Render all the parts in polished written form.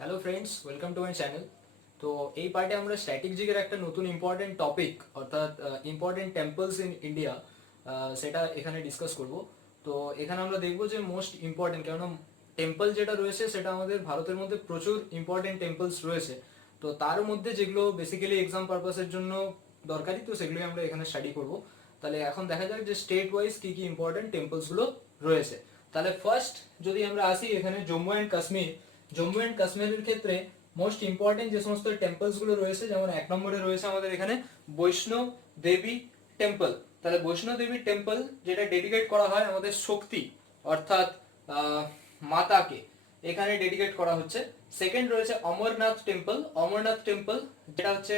Hello friends, welcome to my channel. তো এই পার্টে আমরা স্ট্যাটিক জিকের একটা নতুন ইম্পর্টেন্ট টপিক অর্থাৎ ইম্পর্টেন্ট টেম্পলস ইন ইন্ডিয়া সেটা এখানে ডিসকাস করব। তো এখানে আমরা দেখব যে মোস্ট ইম্পর্টেন্ট, কেননা টেম্পল যেটা রয়েছে সেটা আমাদের ভারতের মধ্যে প্রচুর ইম্পর্টেন্ট টেম্পলস রয়েছে। তো তার মধ্যে যেগুলো বেসিক্যালি এক্সাম পারপাসের জন্য দরকারি, তো সেগুলোই আমরা এখানে স্টাডি করব। তাহলে এখন দেখা যাক যে স্টেট ওয়াইজ কি কি ইম্পর্টেন্ট টেম্পলসগুলো রয়েছে। তাহলে ফার্স্ট যদি আমরা আসি এখানে জম্মু অ্যান্ড কাশ্মীর, জম্মু অ্যান্ড কাশ্মীরের ক্ষেত্রে মোস্ট ইম্পর্টেন্ট যে সমস্ত টেম্পলস গুলো রয়েছে, যেমন এক নম্বরে রয়েছে আমাদের এখানে বৈষ্ণব দেবী টেম্পল। তাহলে বৈষ্ণব দেবী টেম্পল যেটা ডেডিকেট করা হয় আমাদের শক্তি অর্থাৎ মাতাকে, এখানে ডেডিকেট করা হচ্ছে। সেকেন্ড রয়েছে অমরনাথ টেম্পল, অমরনাথ টেম্পল যেটা হচ্ছে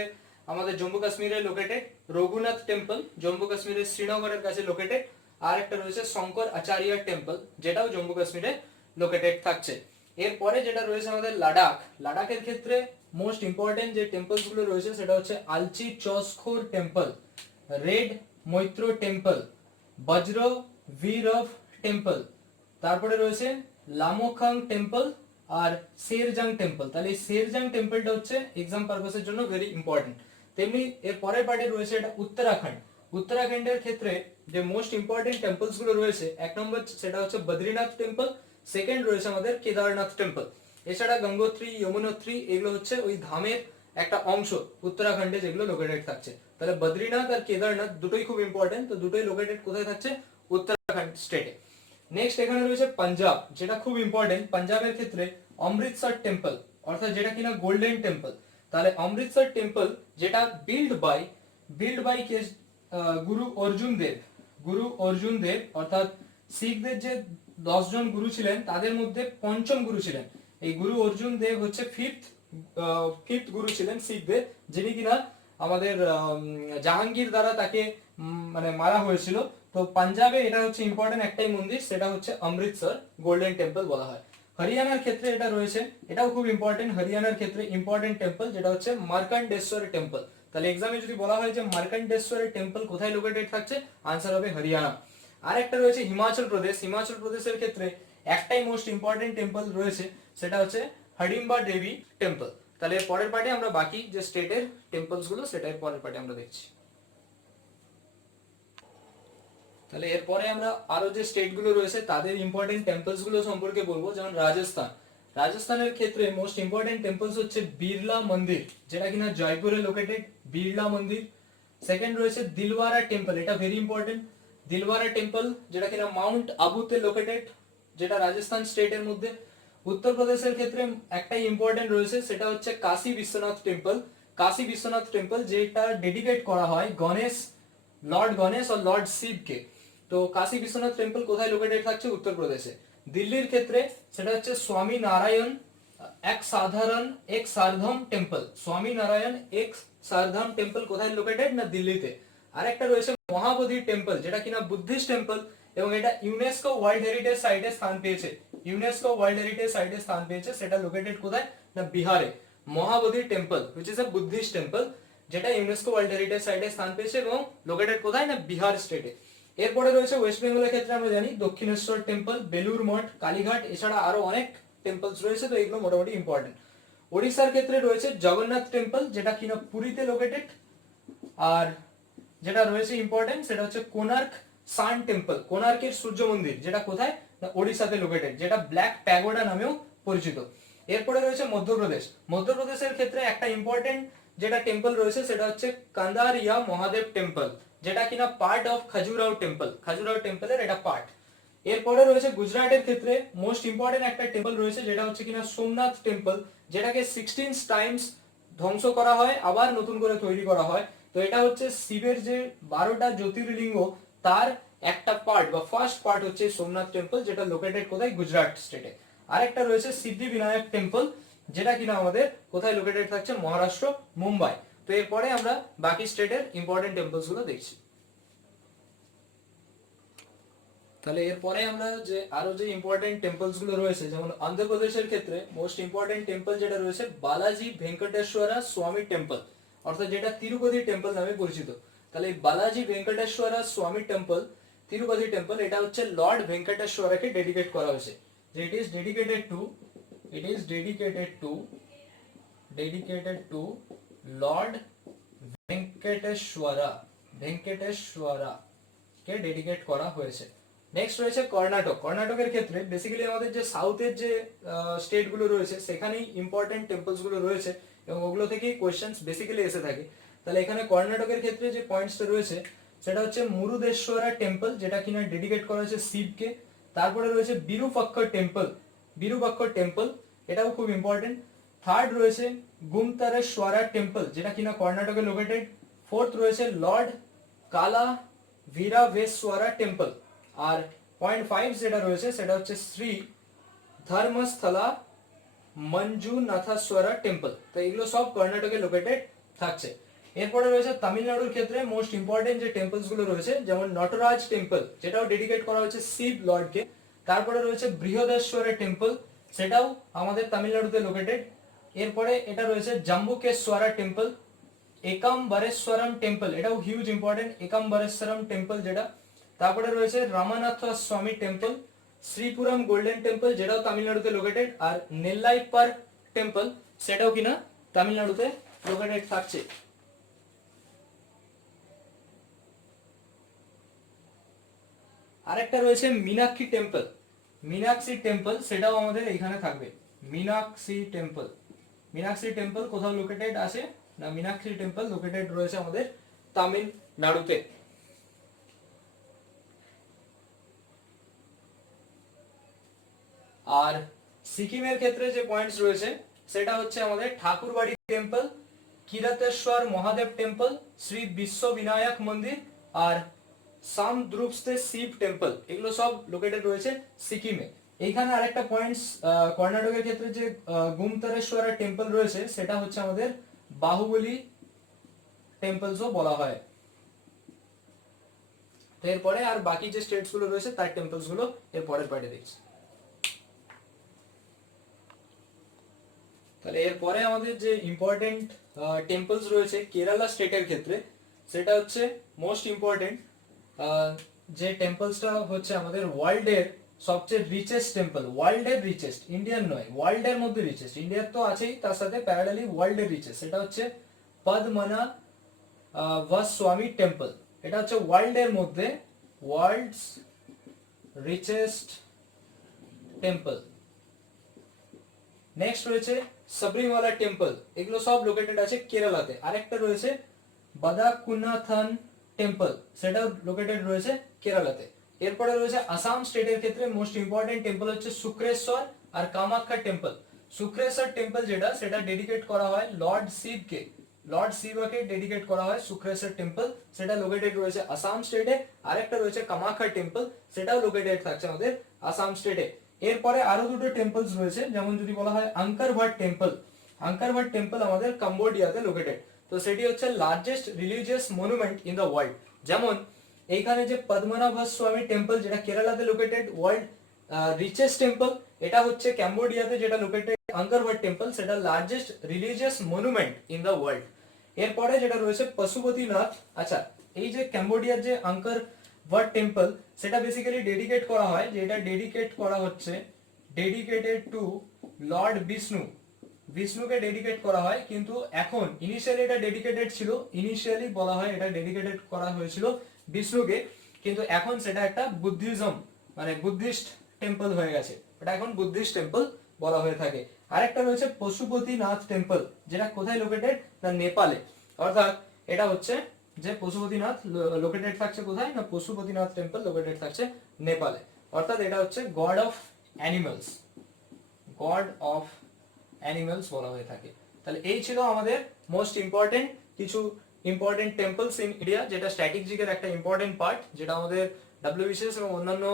আমাদের জম্মু কাশ্মীরে লোকেটেড। রঘুনাথ টেম্পল জম্মু কাশ্মীরের শ্রীনগরের কাছে লোকেটেড। আর একটা রয়েছে শঙ্কর আচার্য টেম্পল, যেটাও জম্মু কাশ্মীরে লোকেটেড থাকছে। এরপরে যেটা রয়েছে আমাদের লাদাখ, লাদাখের ক্ষেত্রে মোস্ট ইম্পর্টেন্ট যে টেম্পলস গুলো রয়েছে সেটা হচ্ছে আলচি চস্খোর টেম্পল, রেড মৈত্র টেম্পল, বজ্র ভীরভ টেম্পল, তারপরে রয়েছে লামোখাং টেম্পল আর শেরজাং টেম্পল। তাহলে এই শেরজাং টেম্পলটা হচ্ছে এক্সাম পারপাসের জন্য ভেরি ইম্পর্টেন্ট। তেমনি এর পরের পার্টে রয়েছে এটা উত্তরাখণ্ড। উত্তরাখণ্ডের ক্ষেত্রে যে মোস্ট ইম্পর্টেন্ট টেম্পলস গুলো রয়েছে, এক নম্বর সেটা হচ্ছে বদ্রীনাথ টেম্পল, সেকেন্ড রয়েছে আমাদের কেদারনাথ টেম্পল। এছাড়া গঙ্গোত্রী, যমুনোত্রী এগুলো হচ্ছে ওই ধামের একটা অংশ উত্তরাখণ্ডে যেগুলো লোকেটেড থাকছে। তাহলে বদ্রীনাথ আর কেদারনাথ দুটোই খুব ইম্পর্টেন্ট, তো দুটোই লোকেটেড কোথায় থাকছে? উত্তরাখণ্ড স্টেটে। নেক্সট এখানে রয়েছে পাঞ্জাব, যেটা খুব ইম্পর্টেন্ট। পাঞ্জাবের ক্ষেত্রে অমৃতসর টেম্পল, অর্থাৎ যেটা কিনা গোল্ডেন টেম্পল। তাহলে অমৃতসর টেম্পল যেটা বিল্ড বাই কে? গুরু অর্জুন দেব। গুরু অর্জুন দেব অর্থাৎ শিখদের যে 10 জন গুরু ছিলেন তাদের মধ্যে পঞ্চম গুরু ছিলেন। এই গুরু অর্জুন দেব হচ্ছে ফিফথ গুরু ছিলেন শিখদের, যিনি কিনা আমাদের জাহাঙ্গীর দ্বারা তাকে মানে মারা হয়েছিল। তো পাঞ্জাবে এটা হচ্ছে ইম্পর্টেন্ট একটাই মন্দির, সেটা হচ্ছে অমৃতসর গোল্ডেন টেম্পল বলা হয়। হরিয়ানার ক্ষেত্রে এটা রয়েছে, এটাও খুব ইম্পর্টেন্ট। হরিয়ানার ক্ষেত্রে ইম্পর্টেন্ট টেম্পল যেটা হচ্ছে মার্কান্ডেশ্বর টেম্পল। তাহলে এক্সামে যদি বলা হয় যে মার্কান্ডেশ্বরের টেম্পল কোথায় লোকেটেড থাকছে, আনসার হবে হরিয়ানা। আর একটা রয়েছে হিমাচল প্রদেশ। হিমাচল প্রদেশের ক্ষেত্রে একটাই মোস্ট ইম্পর্টেন্ট টেম্পল রয়েছে, সেটা হচ্ছে হাডিম্বা দেবী টেম্পল। তাহলে পরের পার্টে আমরা বাকি যে স্টেটের টেম্পলস গুলো সেটাই পরের পার্টে আমরা দেখছি। তাহলে এরপরে আমরা আরো যে স্টেট গুলো রয়েছে তাদের ইম্পর্টেন্ট টেম্পলস গুলো সম্পর্কে বলবো। যেমন রাজস্থান, রাজস্থানের ক্ষেত্রে মোস্ট ইম্পর্টেন্ট টেম্পলস হচ্ছে বিড়লা মন্দির, যেটা কিনা জয়পুরে লোকেটেড, বিড়লা মন্দির। সেকেন্ড রয়েছে দিলওয়ারা টেম্পল, এটা ভেরি ইম্পর্টেন্ট। দিলওয়ারা টেম্পল যেটা কিনা মাউন্ট আবুতে লোকেটেড, যেটা রাজস্থান স্টেটের মধ্যে। উত্তরপ্রদেশের ক্ষেত্রে একটাই ইম্পর্টেন্ট রয়েছে, সেটা হচ্ছে কাশী বিশ্বনাথ টেম্পল। কাশী বিশ্বনাথ টেম্পল যেটা ডেডিকেট করা হয় লর্ড গণেশ আর লর্ড শিবকে। তো কাশী বিশ্বনাথ টেম্পল কোথায় লোকেটেড থাকছে? উত্তরপ্রদেশে। দিল্লির ক্ষেত্রে সেটা হচ্ছে স্বামী নারায়ণ এক সারধম টেম্পল। স্বামী নারায়ণ এক সারধম টেম্পল কোথায় লোকেটেড? না দিল্লিতে। আরেকটা রয়েছে মহাবোধি টেম্পল, যেটা কিনা বুদ্ধিস্ট টেম্পল এবং এটা ইউনেস্কো ওয়ার্ল্ড হেরিটেজ সাইটে স্থান পেয়েছে। ইউনেস্কো ওয়ার্ল্ড হেরিটেজ সাইটে স্থান পেয়েছে, সেটা লোকেটেড কোথায়? না বিহারে। Mahabodhi temple which is a Buddhist temple, যেটা ইউনেস্কো ওয়ার্ল্ড হেরিটেজ সাইটে স্থান পেয়েছে এবং লোকেটেড কোথায়? না বিহার স্টেটে। এরপরে রয়েছে ওয়েস্ট বেঙ্গলের ক্ষেত্রে আমরা জানি দক্ষিণেশ্বর টেম্পল, বেলুর মঠ, কালীঘাট, এছাড়া আরো অনেক টেম্পলস রয়েছে, তো এগুলো মোটামুটি ইম্পর্টেন্ট। ওড়িশার ক্ষেত্রে রয়েছে জগন্নাথ টেম্পল, যেটা কিনা পুরীতে লোকেটেড। আর যেটা রয়েছে ইম্পর্টেন্ট সেটা হচ্ছে কোনার্ক সান টেম্পল, কোনার্কের সূর্য মন্দির, যেটা কোথায়? না ওড়িশাতে লোকেটেড, যেটা ব্ল্যাক প্যাগোডা নামেও পরিচিত। এরপরে রয়েছে মধ্যপ্রদেশ। মধ্যপ্রদেশের ক্ষেত্রে একটা ইম্পর্টেন্ট যেটা টেম্পল রয়েছে সেটা হচ্ছে কান্দারিয়া মহাদেব টেম্পল, যেটা কিনা part of Khajuraho temple, Khajuraho টেম্পলের এটা পার্ট। এরপরে রয়েছে গুজরাটের ক্ষেত্রে মোস্ট ইম্পর্টেন্ট একটা টেম্পল রয়েছে, যেটা হচ্ছে কিনা সোমনাথ টেম্পল, যেটাকে 16 টাইমস ধ্বংস করা হয় আবার নতুন করে তৈরি করা হয়। তো এটা হচ্ছে শিবের যে 12টা জ্যোতির্লিঙ্গ তার একটা পার্ট বা ফার্স্ট পার্ট হচ্ছে সোমনাথ টেম্পল, যেটা লোকেটেড কোথায়? গুজরাট স্টেটে। আরেকটা রয়েছে সিদ্ধি বিনায়ক টেম্পল, যেটা কিনা আমাদের কোথায় লোকেটেড থাকছে? মহারাষ্ট্র, মুম্বাই। তো এরপরে আমরা বাকি স্টেটের ইম্পর্টেন্ট টেম্পলস গুলো দেখছি। তাহলে এরপরে আমরা যে আরো যে ইম্পর্টেন্ট টেম্পলস গুলো রয়েছে, যেমন অন্ধ্রপ্রদেশের ক্ষেত্রে মোস্ট ইম্পর্টেন্ট টেম্পল যেটা রয়েছে বালাজি ভেঙ্কটেশ্বরা স্বামী টেম্পল, অর্থাৎ যেটা তিরুপতি টেম্পল নামে পরিচিত। তাহলে বালাজি ভেঙ্কটেশ্বরা স্বামী টেম্পল, তিরুপতি টেম্পল, এটা হচ্ছে লর্ড ভেঙ্কটেশ্বরাকে ডেডিকেট করা হয়েছে, যে it is dedicated to it is dedicated to Lord Venkateswara কে ডেডিকেট করা হয়েছে। নেক্সট রয়েছে কর্ণাটক। কর্ণাটকের ক্ষেত্রে বেসিক্যালি আমাদের যে সাউথের যে স্টেট গুলো রয়েছে সেখানেই ইম্পর্টেন্ট টেম্পলস গুলো রয়েছে এবং ওগুলো থেকেই কোয়েশ্চেন্স বেসিক্যালি এসে থাকে। তাহলে এখানে কর্ণাটকের ক্ষেত্রে যে পয়েন্টসটা রয়েছে সেটা হচ্ছে মুরুদেশ্বরা টেম্পল, যেটা কিনা ডেডিকেট করা হয়েছে শিবকে। তারপরে রয়েছে বিরুপাক্ষর টেম্পল, এটাও খুব ইম্পর্টেন্ট। থার্ড রয়েছে গুমতারেশ্বরা টেম্পল, যেটা কিনা কর্ণাটকে লোকেটেড। ফোর্থ রয়েছে লর্ড কালা ভীরাভেশ্বরা টেম্পল। আর পয়েন্ট 5 যেটা রয়েছে সেটা হচ্ছে শ্রী ধর্মস্থলা মঞ্জুনাথেশ্বরা টেম্পল। তো এগুলো সব কর্ণাটকে লোকেটেড থাকছে। এরপরে রয়েছে তামিলনাড়ুর ক্ষেত্রে মোস্ট ইম্পর্টেন্ট যে টেম্পলস গুলো রয়েছে, যেমন নটরাজ টেম্পল, যেটাও ডেডিকেট করা হয়েছে শিব লর্ডকে। তারপরে রয়েছে বৃহদেশ্বরের টেম্পল, সেটাও আমাদের তামিলনাড়ুতে লোকেটেড। এরপরে এটা রয়েছে জাম্বুকেশ্বরা টেম্পল, একাম্বরেশ্বরম টেম্পল, এটাও হিউজ ইম্পর্টেন্ট, একাম্বরেশ্বরম টেম্পল যেটা। তারপরে রয়েছে রামানাথ স্বামী টেম্পল, শ্রীপুরম গোল্ডেন টেম্পল, যেটাও তামিলনাড়ুতে লোকেটেড। আর নেল্লাইপার টেম্পল, সেটাও কিনা তামিলনাড়ুতে লোকেটেড থাকছে। আরেকটা রয়েছে মীনাক্ষী টেম্পল, সেটাও আমাদের এখানে থাকবে। মীনাক্ষী টেম্পল কোথাও লোকেটেড আছে না? মীনাক্ষী টেম্পল লোকেটেড রয়েছে আমাদের তামিলনাড়ুতে। আর সিকিমের ক্ষেত্রে যে পয়েন্টস রয়েছে সেটা হচ্ছে আমাদের ঠাকুরবাড়ি টেম্পল, কিরাতেশ্বর মহাদেব টেম্পল, শ্রী বিশ্ববিনায়ক মন্দির আর সামদ্রুপস্তে শিব টেম্পল, এগুলো সব লোকেটেড রয়েছে সিকিমে। এইখানে আরেকটা পয়েন্টস কর্ণাটকের ক্ষেত্রে যে গুমতারেশ্বরা টেম্পল রয়েছে সেটা হচ্ছে আমাদের বাহুবলী টেম্পলসও বলা হয়। তো এরপরে আর বাকি যে স্টেটস গুলো রয়েছে তার টেম্পলস গুলো এর পরের পার্টে দেখছি। তাহলে এরপরে আমাদের যে ইম্পর্টেন্ট টেম্পলস রয়েছে কেরালা স্টেটের ক্ষেত্রে, সেটা হচ্ছে মোস্ট ইম্পর্টেন্ট যে টেম্পলসটা হচ্ছে আমাদের ওয়ার্ল্ডের সবচেয়ে রিচেস্ট টেম্পল, ওয়ার্ল্ডের রিচেস্ট, ইন্ডিয়ান নয়, ওয়ার্ল্ডের মধ্যে রিচেস্ট। ইন্ডিয়ার তো আছেই, তার সাথে প্যারালালি ওয়ার্ল্ডের রিচেস্ট, সেটা হচ্ছে পদ্মনাভস্বামী টেম্পল। এটা হচ্ছে ওয়ার্ল্ডের মধ্যে ওয়ার্ল্ডস রিচেস্ট টেম্পল। নেক্সট রয়েছে সাবরিমালা টেম্পল, এগুলো সব লোকেটেড আছে কেরালাতে। আরেকটা রয়েছে বাদাকুনাথন টেম্পল, সেটাও লোকেটেড রয়েছে কেরালাতে। এরপরে রয়েছে আসাম স্টেটের ক্ষেত্রে মোস্ট ইম্পর্টেন্ট টেম্পল হচ্ছে শুক্রেশ্বর আর কামাখ্যা টেম্পল। শুক্রেশ্বর টেম্পল যেটা, সেটা ডেডিকেট করা হয় লর্ড শিবকে ডেডিকেট করা হয় শুক্রেশ্বর টেম্পল, সেটা লোকেটেড রয়েছে আসাম স্টেটে। আরেকটা রয়েছে কামাখ্যা টেম্পল, সেটাও লোকেটেড থাকছে আমাদের আসাম স্টেটে। এরপরে আরো দুটো টেম্পলস রয়েছে, যেমন যদি বলা হয় আঙ্কার ভাট টেম্পল আমাদের কম্বোডিয়াতে লোকেটেড। তো সেটি হচ্ছে largest religious monument in the world. যেমন এইখানে যে পদ্মনাভস্বামী টেম্পল যেটা কেরালাতে লোকেটেড, ওয়ার্ল্ড রিচেস্ট টেম্পল, এটা হচ্ছে কম্বোডিয়াতে যেটা লোকেটেড আঙ্কার ভাট টেম্পল, সেটা largest religious monument in the world. এরপরে যেটা রয়েছে পশুপতিনাথ। আচ্ছা, এই যে কম্বোডিয়ার যে আঙ্কার ভাট টেম্পল, সেটা বেসিক্যালি ডেডিকেট করা হয়, যে এটা ডেডিকেট করা হচ্ছে ডেডিকেটেড টু লর্ড বিষ্ণুকে ডেডিকেট করা হয়। কিন্তু এখন ইনিশিয়ালি এটা ডেডিকেটেড ছিল, ইনিশিয়ালি বলা হয় এটা ডেডিকেটেড করা হয়েছিল বিষ্ণুকে, কিন্তু এখন সেটা একটা বুদ্ধিজম মানে বুদ্ধিস্ট টেম্পল হয়ে গেছে, এটা এখন বুদ্ধিস্ট টেম্পল বলা হয়ে থাকে। আরেকটা রয়েছে পশুপতিনাথ টেম্পল, যেটা কোথায় লোকেটেড না নেপালে। অর্থাৎ এটা হচ্ছে যে পশুপতিনাথ লোকেটেড থাকছে কোথায় না, পশুপতিনাথ টেম্পল লোকেটেড থাকছে নেপালে। অর্থাৎ এটা হচ্ছে গড অফ অ্যানিমালস বলা হয়ে থাকে। তাহলে এই ছিল আমাদের মোস্ট ইম্পর্টেন্ট কিছু ইম্পর্টেন্ট টেম্পলস ইন ইন্ডিয়া, যেটা স্ট্র্যাটেজিকের একটা ইম্পর্টেন্ট পার্ট, যেটা আমাদের WBCS এবং অন্যান্য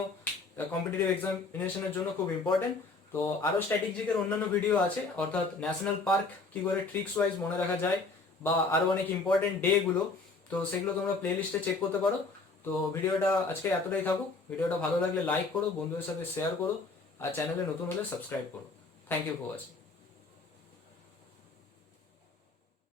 কম্পিটিটিভ এক্সামিনেশনের জন্য খুব ইম্পর্টেন্ট। তো আরো স্ট্র্যাটেজিকের অন্যান্য ভিডিও আছে, অর্থাৎ ন্যাশনাল পার্ক কি করে ট্রিক্স ওয়াইজ মনে রাখা যায় বা আরো অনেক ইম্পর্টেন্ট ডে গুলো, তো সেগুলো তোমরা প্লে লিস্টে চেক করতে পারো। তো ভিডিওটা আজকে এতটাই থাকুক। ভিডিওটা ভালো লাগলে লাইক করো, বন্ধুদের সাথে শেয়ার করো, আর চ্যানেলে নতুন হলে সাবস্ক্রাইব করো। Thank you for watching.